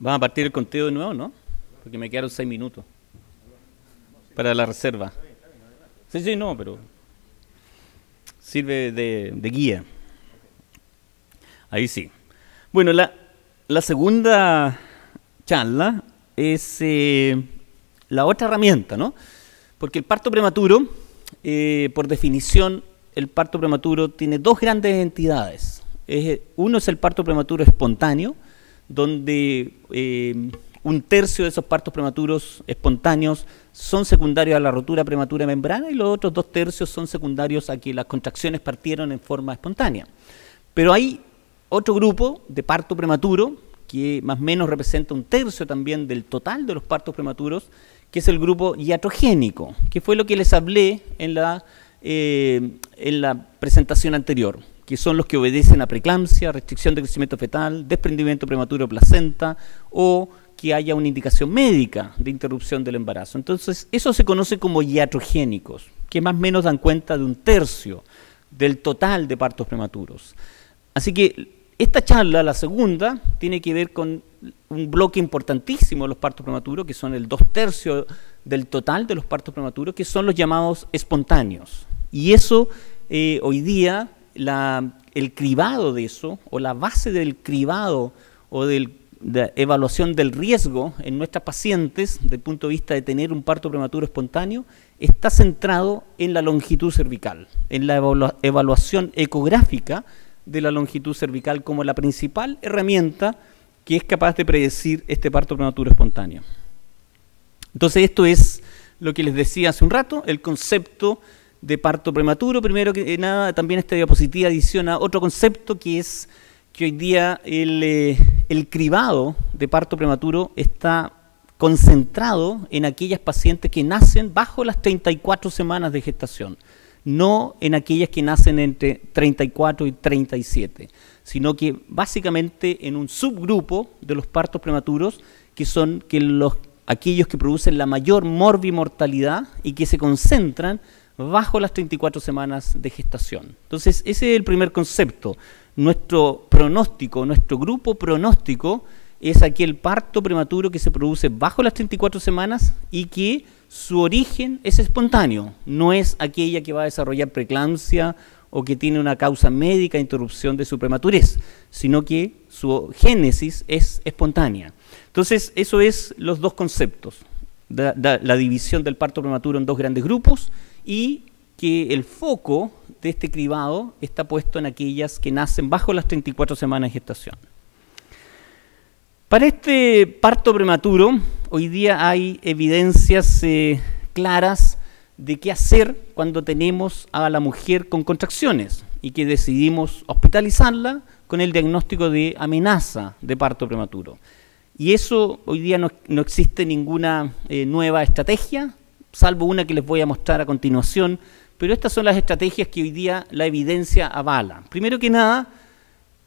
Vamos a partir el conteo de nuevo, ¿no? Porque me quedaron 6 minutos para la reserva. Sí, sí, no, pero sirve de guía. Ahí sí. Bueno, la segunda charla es la otra herramienta, ¿no? Porque el parto prematuro, por definición, el parto prematuro tiene dos grandes entidades. Uno es el parto prematuro espontáneo, donde un tercio de esos partos prematuros espontáneos son secundarios a la rotura prematura de membrana y los otros 2/3 son secundarios a que las contracciones partieron en forma espontánea. Pero hay otro grupo de parto prematuro que más o menos representa 1/3 también del total de los partos prematuros, que es el grupo iatrogénico, que fue lo que les hablé en la presentación anterior, que son los que obedecen a preeclampsia, restricción de crecimiento fetal, desprendimiento prematuro de placenta o que haya una indicación médica de interrupción del embarazo. Entonces, eso se conoce como iatrogénicos, que más o menos dan cuenta de 1/3 del total de partos prematuros. Así que esta charla, la segunda, tiene que ver con un bloque importantísimo de los partos prematuros, que son el 2/3 del total de los partos prematuros, que son los llamados espontáneos. Y eso, hoy día, el cribado de eso, o la base del cribado o de evaluación del riesgo en nuestras pacientes, desde el punto de vista de tener un parto prematuro espontáneo, está centrado en la longitud cervical, en la evaluación ecográfica de la longitud cervical como la principal herramienta que es capaz de predecir este parto prematuro espontáneo. Entonces, esto es lo que les decía hace un rato, el concepto de parto prematuro. Primero que nada, también esta diapositiva adiciona otro concepto, que es que hoy día el cribado de parto prematuro está concentrado en aquellas pacientes que nacen bajo las 34 semanas de gestación, no en aquellas que nacen entre 34 y 37, sino que básicamente en un subgrupo de los partos prematuros, que son aquellos que producen la mayor morbimortalidad y que se concentran bajo las 34 semanas de gestación. Entonces, ese es el primer concepto. Nuestro pronóstico, nuestro grupo pronóstico es aquel parto prematuro que se produce bajo las 34 semanas y que su origen es espontáneo, no es aquella que va a desarrollar preeclampsia o que tiene una causa médica de interrupción de su prematurez, sino que su génesis es espontánea. Entonces, eso es los dos conceptos, la división del parto prematuro en dos grandes grupos y que el foco de este cribado está puesto en aquellas que nacen bajo las 34 semanas de gestación. Para este parto prematuro, hoy día hay evidencias claras de qué hacer cuando tenemos a la mujer con contracciones y que decidimos hospitalizarla con el diagnóstico de amenaza de parto prematuro. Y eso hoy día no existe ninguna nueva estrategia, salvo una que les voy a mostrar a continuación, pero estas son las estrategias que hoy día la evidencia avala. Primero que nada,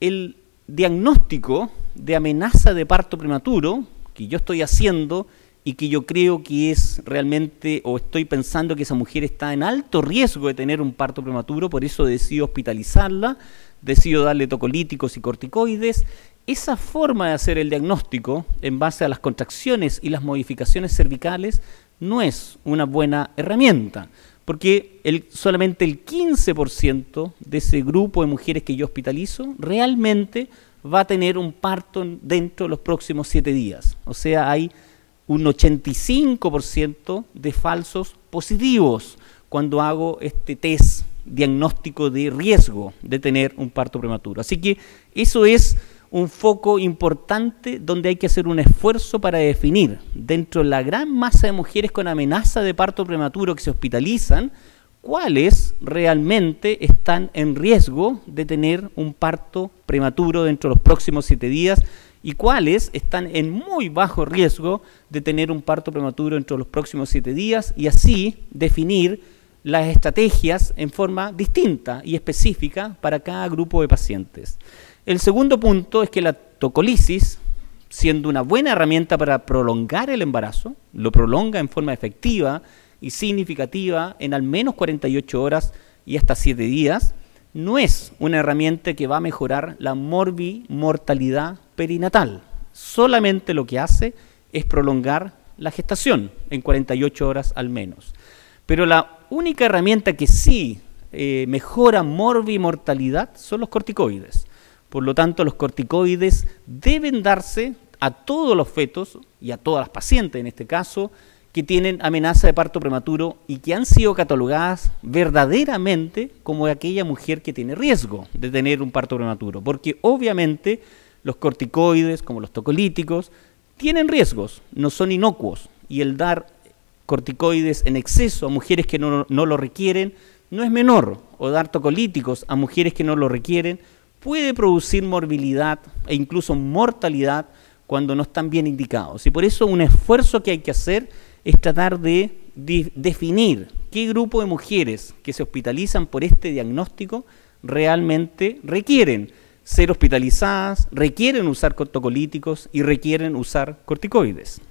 el diagnóstico de amenaza de parto prematuro que yo estoy haciendo y que yo creo que es realmente, o estoy pensando que esa mujer está en alto riesgo de tener un parto prematuro, por eso decido hospitalizarla, decido darle tocolíticos y corticoides. Esa forma de hacer el diagnóstico en base a las contracciones y las modificaciones cervicales no es una buena herramienta, porque solamente el 15% de ese grupo de mujeres que yo hospitalizo realmente va a tener un parto dentro de los próximos 7 días. O sea, hay un 85% de falsos positivos cuando hago este test diagnóstico de riesgo de tener un parto prematuro. Así que eso es un foco importante donde hay que hacer un esfuerzo para definir dentro de la gran masa de mujeres con amenaza de parto prematuro que se hospitalizan, cuáles realmente están en riesgo de tener un parto prematuro dentro de los próximos 7 días y cuáles están en muy bajo riesgo de tener un parto prematuro dentro de los próximos 7 días y así definir las estrategias en forma distinta y específica para cada grupo de pacientes. El segundo punto es que la tocolisis, siendo una buena herramienta para prolongar el embarazo, lo prolonga en forma efectiva y significativa en al menos 48 horas y hasta 7 días, no es una herramienta que va a mejorar la morbimortalidad perinatal. solamente lo que hace es prolongar la gestación en 48 horas al menos. Pero la única herramienta que sí mejora morbimortalidad son los corticoides. Por lo tanto, los corticoides deben darse a todos los fetos y a todas las pacientes, en este caso, que tienen amenaza de parto prematuro y que han sido catalogadas verdaderamente como aquella mujer que tiene riesgo de tener un parto prematuro. Porque obviamente los corticoides, como los tocolíticos, tienen riesgos, no son inocuos. Y el dar corticoides en exceso a mujeres que no lo requieren no es menor. O dar tocolíticos a mujeres que no lo requieren puede producir morbilidad e incluso mortalidad cuando no están bien indicados. Y por eso un esfuerzo que hay que hacer es tratar de definir qué grupo de mujeres que se hospitalizan por este diagnóstico realmente requieren ser hospitalizadas, requieren usar tocolíticos y requieren usar corticoides.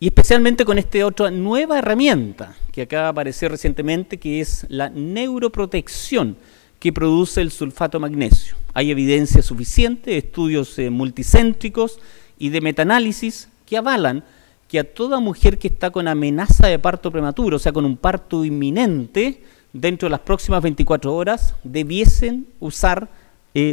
Y especialmente con esta otra nueva herramienta que acaba de aparecer recientemente, que es la neuroprotección que produce el sulfato de magnesio. Hay evidencia suficiente, estudios multicéntricos y de metaanálisis que avalan que a toda mujer que está con amenaza de parto prematuro, o sea, con un parto inminente, dentro de las próximas 24 horas, debiesen usar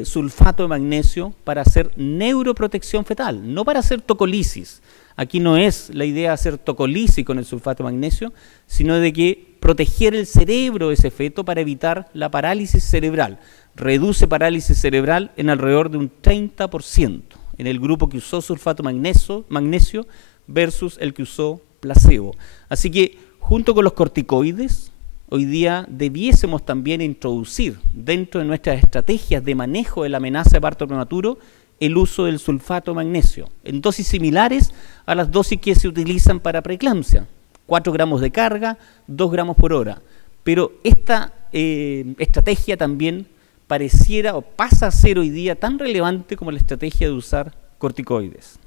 sulfato de magnesio para hacer neuroprotección fetal, no para hacer tocolisis. Aquí no es la idea de hacer tocolisis con el sulfato de magnesio, sino de que proteger el cerebro de ese feto para evitar la parálisis cerebral. Reduce parálisis cerebral en alrededor de un 30% en el grupo que usó sulfato magnesio versus el que usó placebo. Así que junto con los corticoides, hoy día debiésemos también introducir dentro de nuestras estrategias de manejo de la amenaza de parto prematuro el uso del sulfato magnesio, en dosis similares a las dosis que se utilizan para preeclampsia, 4 gramos de carga, 2 gramos por hora. Pero esta estrategia también pareciera o pasa a ser hoy día tan relevante como la estrategia de usar corticoides.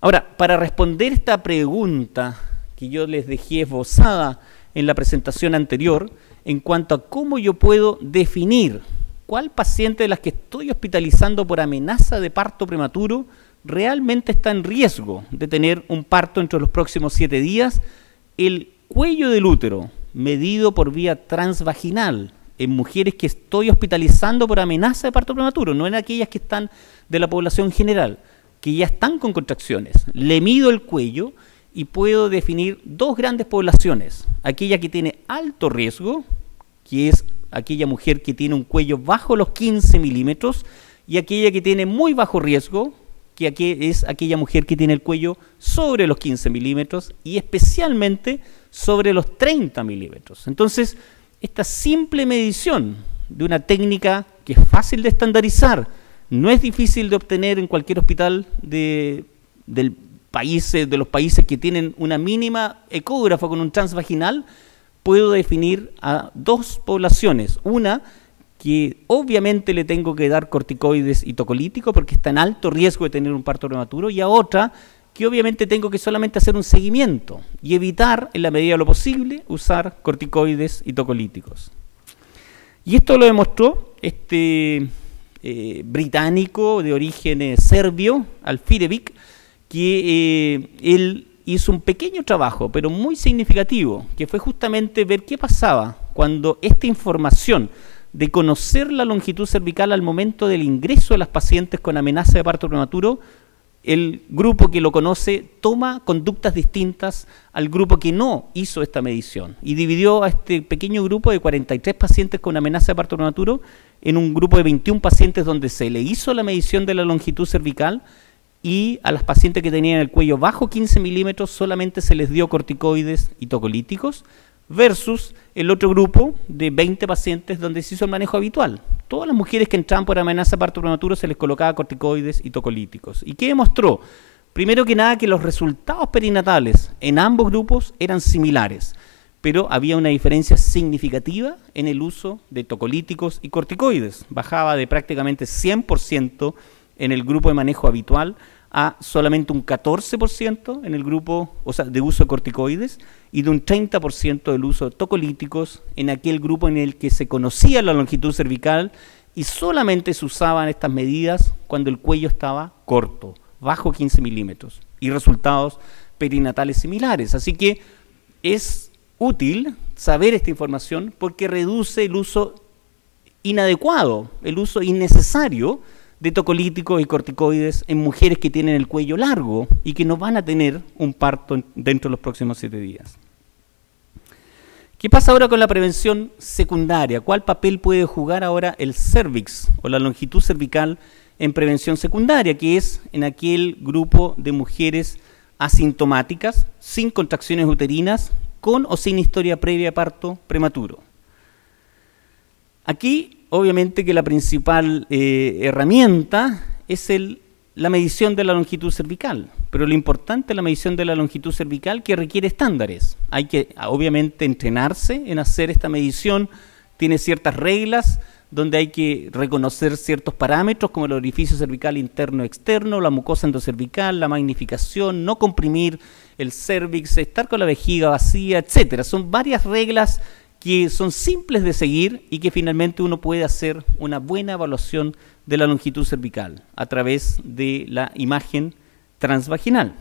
Ahora, para responder esta pregunta que yo les dejé esbozada en la presentación anterior, en cuanto a cómo yo puedo definir cuál paciente de las que estoy hospitalizando por amenaza de parto prematuro realmente está en riesgo de tener un parto entre los próximos 7 días, el cuello del útero medido por vía transvaginal en mujeres que estoy hospitalizando por amenaza de parto prematuro, no en aquellas que están de la población general, que ya están con contracciones. Le mido el cuello y puedo definir 2 grandes poblaciones, aquella que tiene alto riesgo, que es aquella mujer que tiene un cuello bajo los 15 milímetros, y aquella que tiene muy bajo riesgo, que es aquella mujer que tiene el cuello sobre los 15 milímetros y especialmente sobre los 30 milímetros. Entonces, esta simple medición de una técnica que es fácil de estandarizar, no es difícil de obtener en cualquier hospital de los países que tienen una mínima ecógrafa con un transvaginal, puedo definir a 2 poblaciones. Una que obviamente le tengo que dar corticoides y tocolíticos porque está en alto riesgo de tener un parto prematuro, y a otra que obviamente tengo que solamente hacer un seguimiento y evitar, en la medida de lo posible, usar corticoides y tocolíticos. Y esto lo demostró este británico de origen serbio, Alfirevic, que él hizo un pequeño trabajo, pero muy significativo, que fue justamente ver qué pasaba cuando esta información de conocer la longitud cervical al momento del ingreso de las pacientes con amenaza de parto prematuro, el grupo que lo conoce toma conductas distintas al grupo que no hizo esta medición, y dividió a este pequeño grupo de 43 pacientes con amenaza de parto prematuro en un grupo de 21 pacientes donde se le hizo la medición de la longitud cervical, y a las pacientes que tenían el cuello bajo 15 milímetros solamente se les dio corticoides y tocolíticos, versus el otro grupo de 20 pacientes donde se hizo el manejo habitual. Todas las mujeres que entraban por amenaza de parto prematuro se les colocaba corticoides y tocolíticos. ¿Y qué demostró? Primero que nada, que los resultados perinatales en ambos grupos eran similares, pero había una diferencia significativa en el uso de tocolíticos y corticoides. Bajaba de prácticamente 100% en el grupo de manejo habitual a solamente un 14% en el grupo, o sea, de uso de corticoides, y de un 30% del uso de tocolíticos en aquel grupo en el que se conocía la longitud cervical y solamente se usaban estas medidas cuando el cuello estaba corto, bajo 15 milímetros, y resultados perinatales similares. Así que es útil saber esta información porque reduce el uso inadecuado, el uso innecesario de tocolíticos y corticoides en mujeres que tienen el cuello largo y que no van a tener un parto dentro de los próximos 7 días. ¿Qué pasa ahora con la prevención secundaria? ¿Cuál papel puede jugar ahora el cervix o la longitud cervical en prevención secundaria, que es en aquel grupo de mujeres asintomáticas, sin contracciones uterinas, con o sin historia previa de parto prematuro? Aquí, obviamente, que la principal herramienta es la medición de la longitud cervical, pero lo importante es la medición de la longitud cervical que requiere estándares. Hay que, obviamente, entrenarse en hacer esta medición, tiene ciertas reglas donde hay que reconocer ciertos parámetros como el orificio cervical interno externo, la mucosa endocervical, la magnificación, no comprimir el cervix, estar con la vejiga vacía, etcétera. Son varias reglas que son simples de seguir y que finalmente uno puede hacer una buena evaluación de la longitud cervical a través de la imagen transvaginal.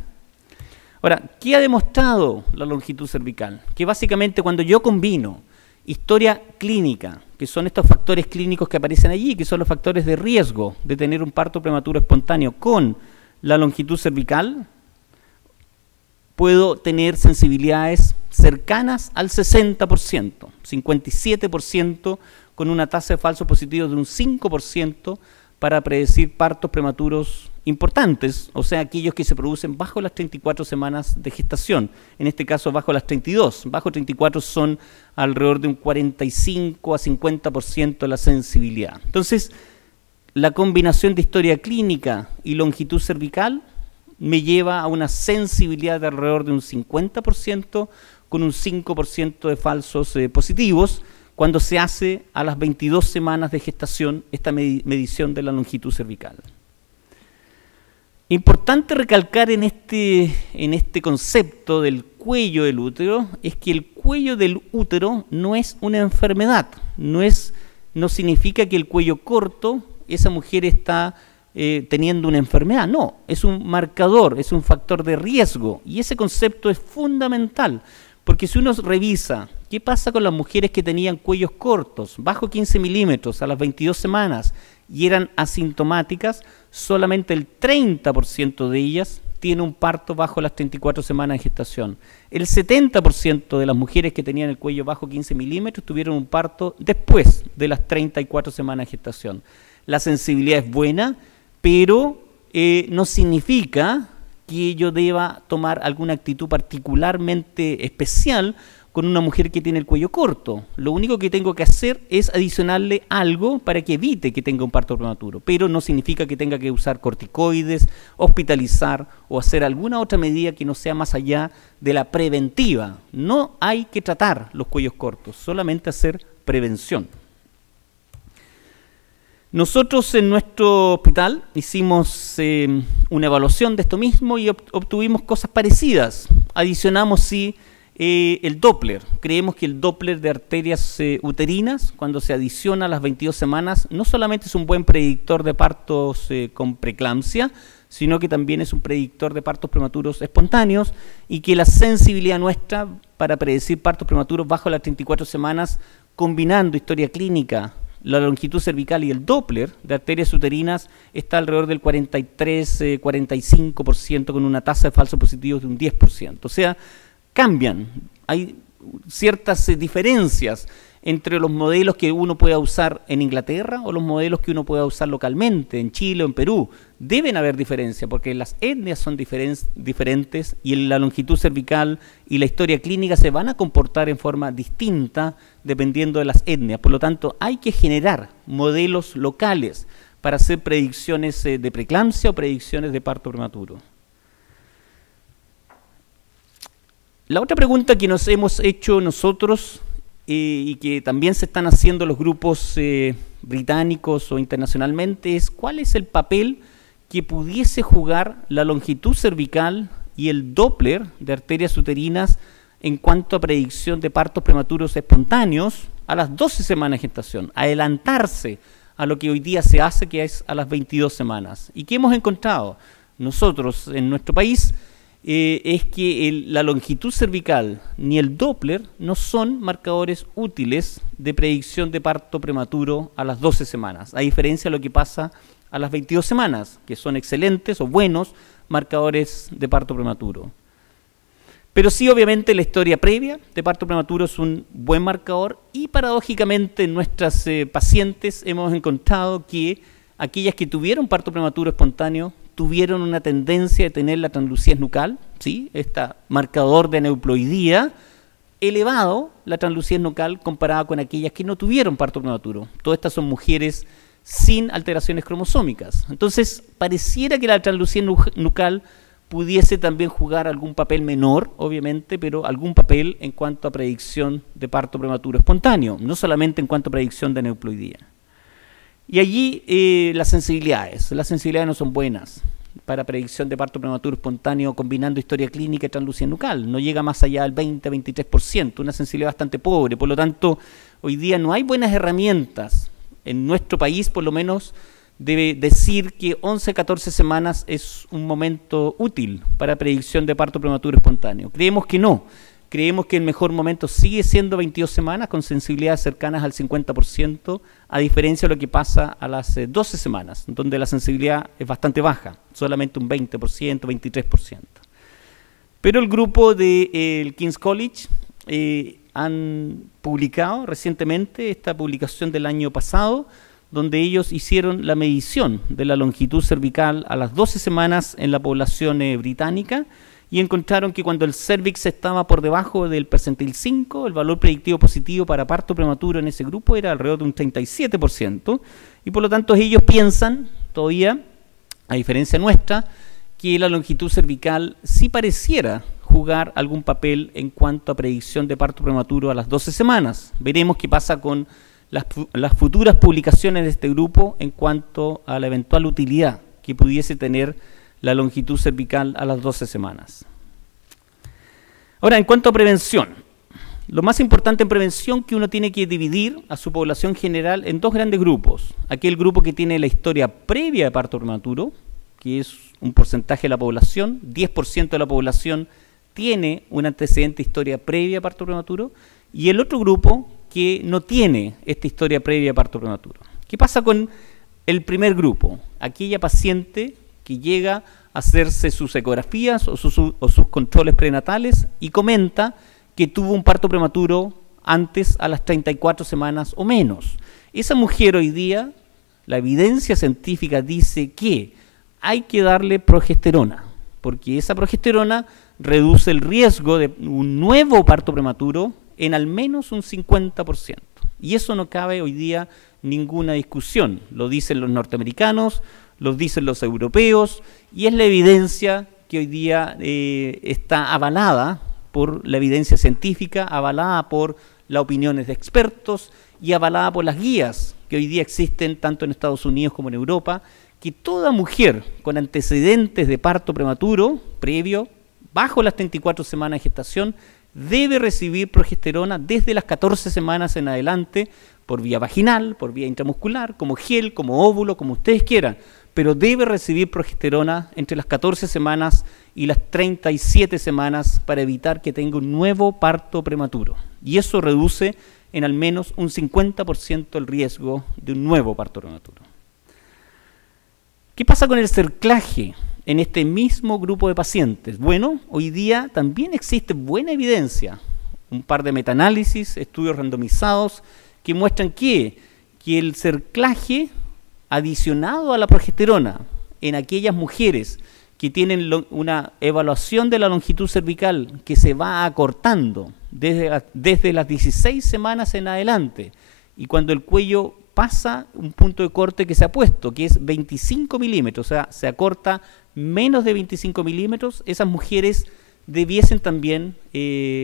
Ahora, ¿qué ha demostrado la longitud cervical? Que básicamente cuando yo combino historia clínica, que son estos factores clínicos que aparecen allí, que son los factores de riesgo de tener un parto prematuro espontáneo con la longitud cervical, puedo tener sensibilidades cercanas al 60%, 57% con una tasa de falsos positivos de un 5% para predecir partos prematuros importantes, o sea, aquellos que se producen bajo las 34 semanas de gestación, en este caso bajo las 32, bajo 34 son alrededor de un 45 a 50% de la sensibilidad. Entonces, la combinación de historia clínica y longitud cervical me lleva a una sensibilidad de alrededor de un 50% con un 5% de falsos positivos cuando se hace a las 22 semanas de gestación esta medición de la longitud cervical. Importante recalcar en este concepto del cuello del útero es que el cuello del útero no es una enfermedad, no significa que el cuello corto, esa mujer está teniendo una enfermedad, no, es un marcador, es un factor de riesgo y ese concepto es fundamental porque si uno revisa qué pasa con las mujeres que tenían cuellos cortos, bajo 15 milímetros a las 22 semanas y eran asintomáticas, solamente el 30% de ellas tiene un parto bajo las 34 semanas de gestación. El 70% de las mujeres que tenían el cuello bajo 15 milímetros tuvieron un parto después de las 34 semanas de gestación. La sensibilidad es buena, pero no significa que yo deba tomar alguna actitud particularmente especial con una mujer que tiene el cuello corto. Lo único que tengo que hacer es adicionarle algo para que evite que tenga un parto prematuro, pero no significa que tenga que usar corticoides, hospitalizar o hacer alguna otra medida que no sea más allá de la preventiva. No hay que tratar los cuellos cortos, solamente hacer prevención. Nosotros en nuestro hospital hicimos una evaluación de esto mismo y obtuvimos cosas parecidas. Adicionamos sí el Doppler. Creemos que el Doppler de arterias uterinas, cuando se adiciona a las 22 semanas, no solamente es un buen predictor de partos con preeclampsia, sino que también es un predictor de partos prematuros espontáneos y que la sensibilidad nuestra para predecir partos prematuros bajo las 34 semanas, combinando historia clínica, la longitud cervical y el Doppler de arterias uterinas está alrededor del 43-45% con una tasa de falsos positivos de un 10%. O sea, cambian. Hay ciertas diferencias entre los modelos que uno pueda usar en Inglaterra o los modelos que uno pueda usar localmente, en Chile o en Perú. Deben haber diferencias porque las etnias son diferentes y la longitud cervical y la historia clínica se van a comportar en forma distinta dependiendo de las etnias. Por lo tanto, hay que generar modelos locales para hacer predicciones de preeclampsia o predicciones de parto prematuro. La otra pregunta que nos hemos hecho nosotros y que también se están haciendo los grupos británicos o internacionalmente es ¿cuál es el papel que pudiese jugar la longitud cervical y el Doppler de arterias uterinas en cuanto a predicción de partos prematuros espontáneos a las 12 semanas de gestación? Adelantarse a lo que hoy día se hace, que es a las 22 semanas. ¿Y qué hemos encontrado nosotros en nuestro país? Es que la longitud cervical ni el Doppler no son marcadores útiles de predicción de parto prematuro a las 12 semanas, a diferencia de lo que pasa a las 22 semanas, que son excelentes o buenos marcadores de parto prematuro. Pero sí, obviamente, la historia previa de parto prematuro es un buen marcador y paradójicamente en nuestras pacientes hemos encontrado que aquellas que tuvieron parto prematuro espontáneo tuvieron una tendencia de tener la translucidez nucal, ¿sí? Este marcador de aneuploidía elevado, la translucidez nucal, comparada con aquellas que no tuvieron parto prematuro. Todas estas son mujeres sin alteraciones cromosómicas. Entonces, pareciera que la translucidez nucal pudiese también jugar algún papel menor, obviamente, pero algún papel en cuanto a predicción de parto prematuro espontáneo, no solamente en cuanto a predicción de aneuploidía. Y allí las sensibilidades no son buenas para predicción de parto prematuro espontáneo combinando historia clínica y translucidez nucal. No llega más allá del 20-23%, una sensibilidad bastante pobre. Por lo tanto, hoy día no hay buenas herramientas. En nuestro país, por lo menos, debe decir que 11-14 semanas es un momento útil para predicción de parto prematuro espontáneo. Creemos que no. Creemos que el mejor momento sigue siendo 22 semanas con sensibilidades cercanas al 50%, a diferencia de lo que pasa a las 12 semanas, donde la sensibilidad es bastante baja, solamente un 20%, 23%. Pero el grupo del King's College han publicado recientemente esta publicación del año pasado, donde ellos hicieron la medición de la longitud cervical a las 12 semanas en la población británica, y encontraron que cuando el cervix estaba por debajo del percentil 5, el valor predictivo positivo para parto prematuro en ese grupo era alrededor de un 37%, y por lo tanto ellos piensan todavía, a diferencia nuestra, que la longitud cervical sí pareciera jugar algún papel en cuanto a predicción de parto prematuro a las 12 semanas. Veremos qué pasa con las futuras publicaciones de este grupo en cuanto a la eventual utilidad que pudiese tener la longitud cervical a las 12 semanas. Ahora, en cuanto a prevención, lo más importante en prevención que uno tiene que dividir a su población general en dos grandes grupos. Aquel grupo que tiene la historia previa de parto prematuro, que es un porcentaje de la población, 10% de la población tiene un antecedente de historia previa de parto prematuro, y el otro grupo que no tiene esta historia previa de parto prematuro. ¿Qué pasa con el primer grupo? Aquella paciente que llega a hacerse sus ecografías o sus controles prenatales y comenta que tuvo un parto prematuro antes a las 34 semanas o menos. Esa mujer hoy día, la evidencia científica dice que hay que darle progesterona, porque esa progesterona reduce el riesgo de un nuevo parto prematuro en al menos un 50%. Y eso no cabe hoy día ninguna discusión. Lo dicen los norteamericanos, lo dicen los europeos, y es la evidencia que hoy día está avalada por la evidencia científica, avalada por las opiniones de expertos y avalada por las guías que hoy día existen tanto en Estados Unidos como en Europa, que toda mujer con antecedentes de parto prematuro, previo, bajo las 34 semanas de gestación, debe recibir progesterona desde las 14 semanas en adelante, por vía vaginal, por vía intramuscular, como gel, como óvulo, como ustedes quieran, pero debe recibir progesterona entre las 14 semanas y las 37 semanas para evitar que tenga un nuevo parto prematuro. Y eso reduce en al menos un 50% el riesgo de un nuevo parto prematuro. ¿Qué pasa con el cerclaje en este mismo grupo de pacientes? Bueno, hoy día también existe buena evidencia, un par de metaanálisis, estudios randomizados, que muestran que el cerclaje adicionado a la progesterona en aquellas mujeres que tienen una evaluación de la longitud cervical que se va acortando desde las 16 semanas en adelante, y cuando el cuello pasa un punto de corte que se ha puesto, que es 25 milímetros, o sea, se acorta menos de 25 milímetros, esas mujeres debiesen también,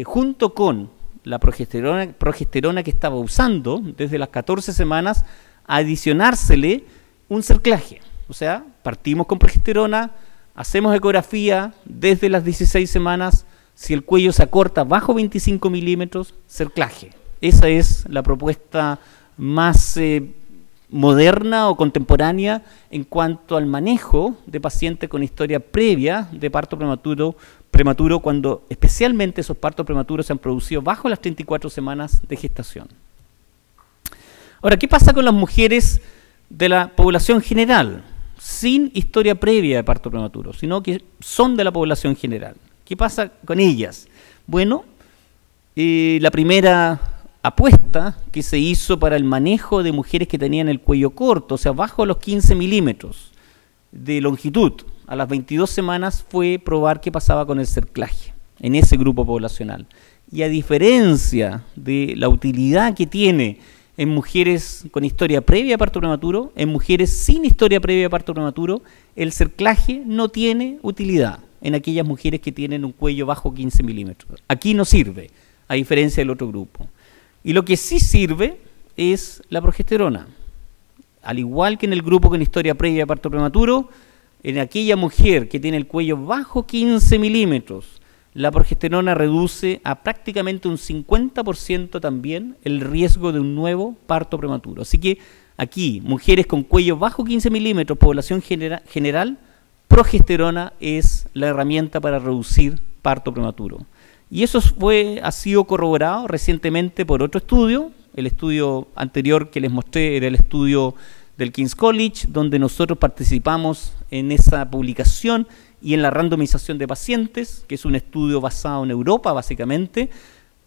junto con la progesterona que estaba usando desde las 14 semanas, adicionársele un cerclaje. O sea, partimos con progesterona, hacemos ecografía desde las 16 semanas, si el cuello se acorta bajo 25 milímetros, cerclaje. Esa es la propuesta más moderna o contemporánea en cuanto al manejo de pacientes con historia previa de parto prematuro cuando especialmente esos partos prematuros se han producido bajo las 34 semanas de gestación. Ahora, ¿qué pasa con las mujeres de la población general, sin historia previa de parto prematuro, sino que son de la población general? ¿Qué pasa con ellas? Bueno, la primera apuesta que se hizo para el manejo de mujeres que tenían el cuello corto, o sea, bajo los 15 milímetros de longitud, a las 22 semanas, fue probar qué pasaba con el cerclaje en ese grupo poblacional. Y a diferencia de la utilidad que tiene en mujeres con historia previa de parto prematuro, en mujeres sin historia previa de parto prematuro, el cerclaje no tiene utilidad en aquellas mujeres que tienen un cuello bajo 15 milímetros. Aquí no sirve, a diferencia del otro grupo. Y lo que sí sirve es la progesterona. Al igual que en el grupo con historia previa de parto prematuro, en aquella mujer que tiene el cuello bajo 15 milímetros, la progesterona reduce a prácticamente un 50% también el riesgo de un nuevo parto prematuro. Así que aquí, mujeres con cuello bajo 15 milímetros, población general, progesterona es la herramienta para reducir parto prematuro. Y eso ha sido corroborado recientemente por otro estudio. El estudio anterior que les mostré era el estudio del King's College, donde nosotros participamos en esa publicación y en la randomización de pacientes, que es un estudio basado en Europa, básicamente.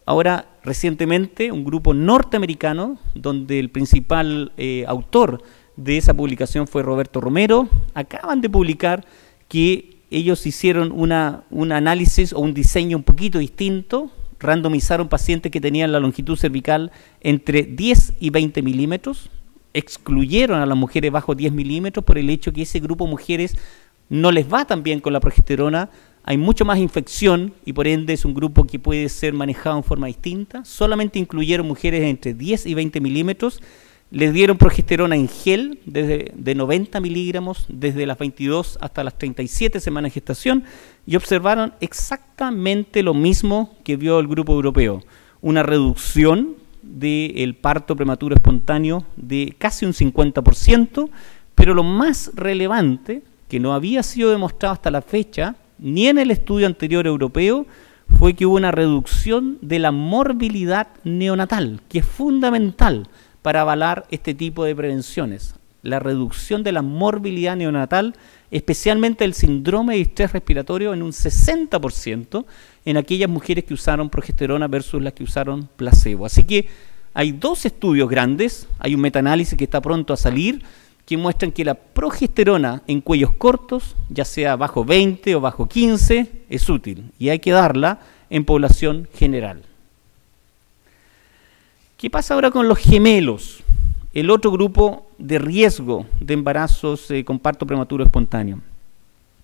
Ahora, recientemente, un grupo norteamericano, donde el principal autor de esa publicación fue Roberto Romero, acaban de publicar que ellos hicieron un análisis o un diseño un poquito distinto, randomizaron pacientes que tenían la longitud cervical entre 10 y 20 milímetros, excluyeron a las mujeres bajo 10 milímetros por el hecho que ese grupo de mujeres no les va tan bien con la progesterona, hay mucho más infección y por ende es un grupo que puede ser manejado en forma distinta. Solamente incluyeron mujeres entre 10 y 20 milímetros, les dieron progesterona en gel de 90 miligramos desde las 22 hasta las 37 semanas de gestación y observaron exactamente lo mismo que vio el grupo europeo, una reducción del parto prematuro espontáneo de casi un 50%, pero lo más relevante, que no había sido demostrado hasta la fecha, ni en el estudio anterior europeo, fue que hubo una reducción de la morbilidad neonatal, que es fundamental para avalar este tipo de prevenciones. La reducción de la morbilidad neonatal, especialmente el síndrome de distrés respiratorio, en un 60% en aquellas mujeres que usaron progesterona versus las que usaron placebo. Así que hay dos estudios grandes, hay un metaanálisis que está pronto a salir, que muestran que la progesterona en cuellos cortos, ya sea bajo 20 o bajo 15, es útil y hay que darla en población general. ¿Qué pasa ahora con los gemelos? El otro grupo de riesgo de embarazos con parto prematuro espontáneo.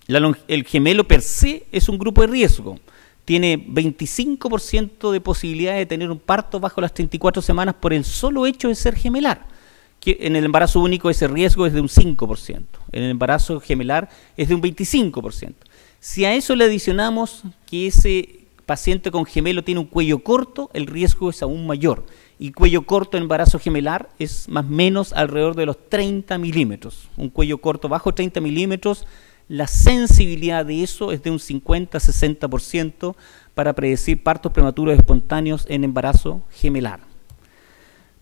El gemelo per se es un grupo de riesgo. Tiene 25% de posibilidad de tener un parto bajo las 34 semanas por el solo hecho de ser gemelar. Que en el embarazo único ese riesgo es de un 5%. En el embarazo gemelar es de un 25%. Si a eso le adicionamos que ese paciente con gemelo tiene un cuello corto, el riesgo es aún mayor. Y cuello corto en embarazo gemelar es más o menos alrededor de los 30 milímetros. Un cuello corto bajo 30 milímetros, la sensibilidad de eso es de un 50-60% para predecir partos prematuros espontáneos en embarazo gemelar.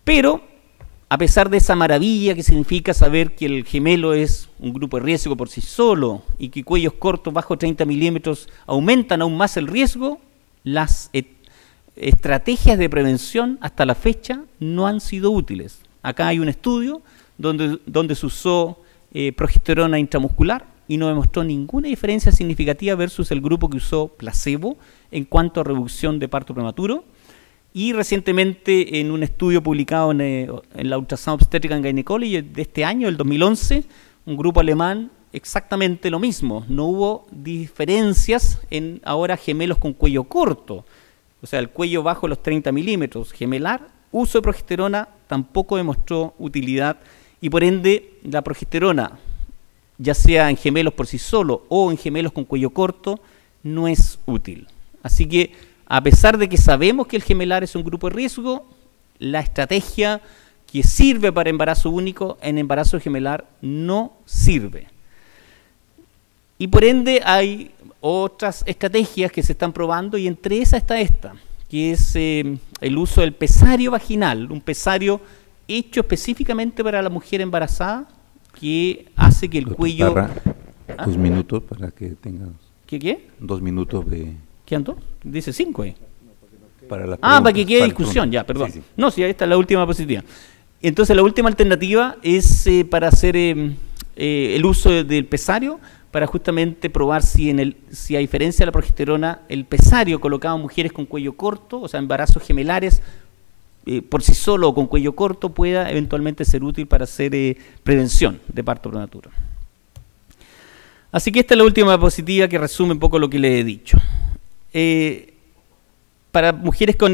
Pero, a pesar de esa maravilla que significa saber que el gemelo es un grupo de riesgo por sí solo y que cuellos cortos bajo 30 milímetros aumentan aún más el riesgo, las estrategias de prevención hasta la fecha no han sido útiles. Acá hay un estudio donde se usó progesterona intramuscular y no demostró ninguna diferencia significativa versus el grupo que usó placebo en cuanto a reducción de parto prematuro. Y recientemente en un estudio publicado en la Ultrasound Obstetric and Gynecology de este año, el 2011, un grupo alemán, exactamente lo mismo. No hubo diferencias en ahora gemelos con cuello corto, o sea, el cuello bajo los 30 milímetros, gemelar, uso de progesterona tampoco demostró utilidad y por ende la progesterona, ya sea en gemelos por sí solo o en gemelos con cuello corto, no es útil. Así que a pesar de que sabemos que el gemelar es un grupo de riesgo, la estrategia que sirve para embarazo único, en embarazo gemelar no sirve. Y por ende hay otras estrategias que se están probando y entre esas está esta, que es el uso del pesario vaginal, un pesario hecho específicamente para la mujer embarazada que hace que el Doctor cuello... Parra, 2 minutos para que tengas... ¿Qué? 2 minutos de... ¿Qué ando? Dice 5 ahí. Para las Para que preguntas, quede para discusión, preguntas. ya, perdón. Sí, sí. No, sí, esta es la última positiva. Entonces la última alternativa es para hacer el uso del pesario, para justamente probar si a diferencia de la progesterona, el pesario colocado en mujeres con cuello corto, o sea, embarazos gemelares, por sí solo o con cuello corto, pueda eventualmente ser útil para hacer prevención de parto prematuro. Así que esta es la última diapositiva que resume un poco lo que le he dicho. Para mujeres con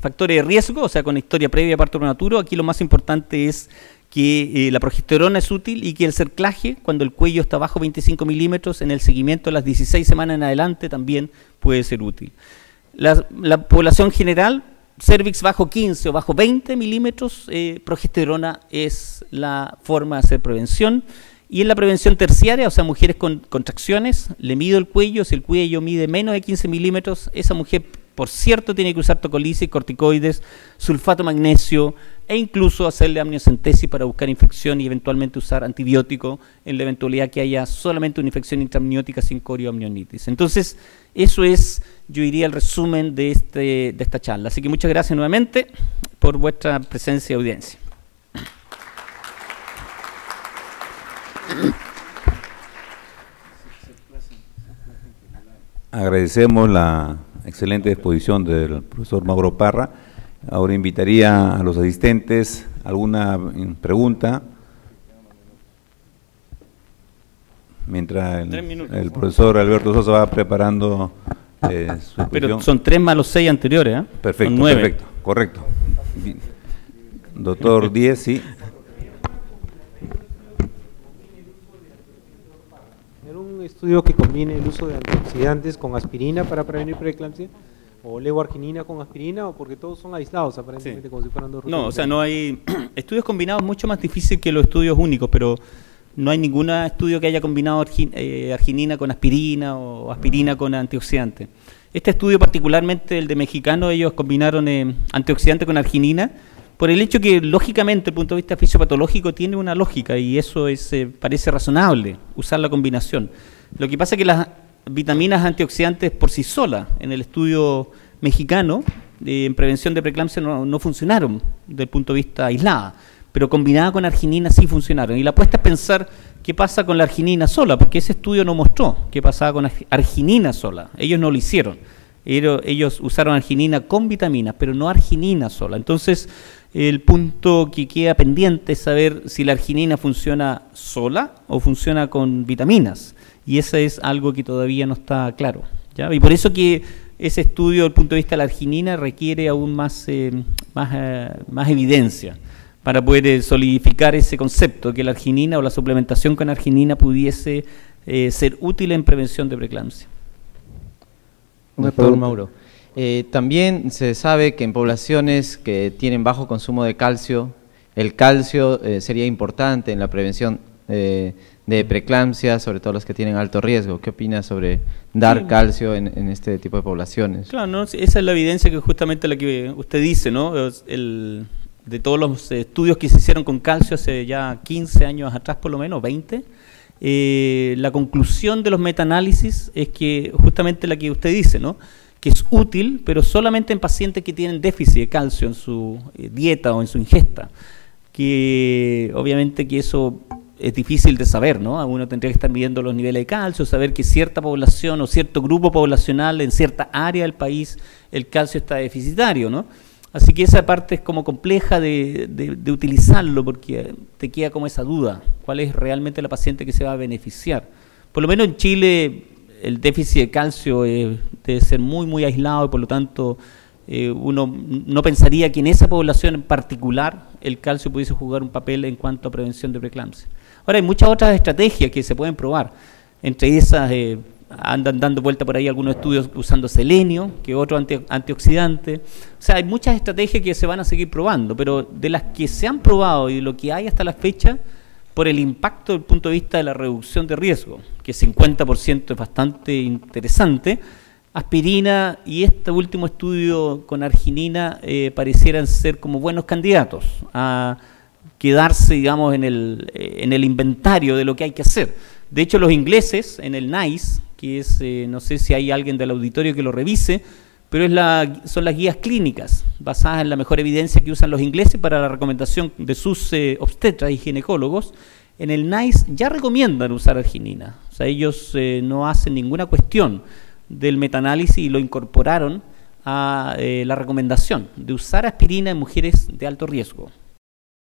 factores de riesgo, o sea, con historia previa de parto prematuro, aquí lo más importante es que la progesterona es útil y que el cerclaje, cuando el cuello está bajo 25 milímetros, en el seguimiento de las 16 semanas en adelante también puede ser útil. La población general, cervix bajo 15 o bajo 20 milímetros, progesterona es la forma de hacer prevención. Y en la prevención terciaria, o sea, mujeres con contracciones, le mido el cuello, si el cuello mide menos de 15 milímetros, esa mujer, por cierto, tiene que usar tocolisis, corticoides, sulfato de magnesio e incluso hacerle amniocentesis para buscar infección y eventualmente usar antibiótico en la eventualidad que haya solamente una infección intraamniótica sin corioamnionitis. Entonces, eso es, yo diría, el resumen de esta charla. Así que muchas gracias nuevamente por vuestra presencia y audiencia. Agradecemos la excelente exposición del profesor Mauro Parra. Ahora invitaría a los asistentes alguna pregunta. Mientras el profesor Alberto Sosa va preparando su exposición. Pero son 3 más los 6 anteriores, ¿eh? Perfecto, son 9. perfecto, correcto. Bien. Doctor Díez, sí. ¿Un estudio que combine el uso de antioxidantes con aspirina para prevenir preeclampsia? ¿O levoarginina con aspirina? ¿O porque todos son aislados aparentemente, sí, como si fueran dos? No, o sea, no hay... Estudios combinados es mucho más difícil que los estudios únicos, pero no hay ningún estudio que haya combinado arginina con aspirina o aspirina con antioxidante. Este estudio, particularmente el de mexicano, ellos combinaron antioxidante con arginina, por el hecho que, lógicamente, desde el punto de vista fisiopatológico, tiene una lógica y eso parece razonable, usar la combinación. Lo que pasa es que las vitaminas antioxidantes por sí solas, en el estudio mexicano, en prevención de preeclampsia no funcionaron desde el punto de vista aislada, pero combinada con arginina sí funcionaron. Y la apuesta es pensar qué pasa con la arginina sola, porque ese estudio no mostró qué pasaba con arginina sola, ellos no lo hicieron. Ellos usaron arginina con vitaminas, pero no arginina sola. Entonces, el punto que queda pendiente es saber si la arginina funciona sola o funciona con vitaminas. Y eso es algo que todavía no está claro, ¿ya? Y por eso que ese estudio, desde el punto de vista de la arginina, requiere aún más evidencia para poder solidificar ese concepto, que la arginina o la suplementación con arginina pudiese ser útil en prevención de preeclampsia. Doctor Mauro, también se sabe que en poblaciones que tienen bajo consumo de calcio, el calcio sería importante en la prevención de preeclampsia, sobre todo los que tienen alto riesgo. ¿Qué opina sobre dar calcio en este tipo de poblaciones? Claro, ¿no? Esa es la evidencia que justamente la que usted dice, ¿no? De todos los estudios que se hicieron con calcio hace ya 15 años atrás, por lo menos, 20, la conclusión de los metaanálisis es que justamente la que usted dice, ¿no? Que es útil, pero solamente en pacientes que tienen déficit de calcio en su dieta o en su ingesta, que obviamente que eso es difícil de saber, ¿no? Uno tendría que estar midiendo los niveles de calcio, saber que cierta población o cierto grupo poblacional en cierta área del país el calcio está deficitario, ¿no? Así que esa parte es como compleja de utilizarlo porque te queda como esa duda, cuál es realmente la paciente que se va a beneficiar. Por lo menos en Chile el déficit de calcio debe ser muy, muy aislado y por lo tanto uno no pensaría que en esa población en particular el calcio pudiese jugar un papel en cuanto a prevención de preeclampsia. Ahora hay muchas otras estrategias que se pueden probar, entre esas andan dando vuelta por ahí algunos estudios usando selenio, que es otro antioxidante. O sea, hay muchas estrategias que se van a seguir probando, pero de las que se han probado y lo que hay hasta la fecha, por el impacto desde el punto de vista de la reducción de riesgo, que 50% es bastante interesante, aspirina y este último estudio con arginina parecieran ser como buenos candidatos a quedarse, digamos, en el inventario de lo que hay que hacer. De hecho, los ingleses, en el NICE, que es, no sé si hay alguien del auditorio que lo revise, pero son las guías clínicas basadas en la mejor evidencia que usan los ingleses para la recomendación de sus obstetras y ginecólogos. En el NICE ya recomiendan usar arginina. O sea, ellos no hacen ninguna cuestión del metaanálisis y lo incorporaron a la recomendación de usar aspirina en mujeres de alto riesgo.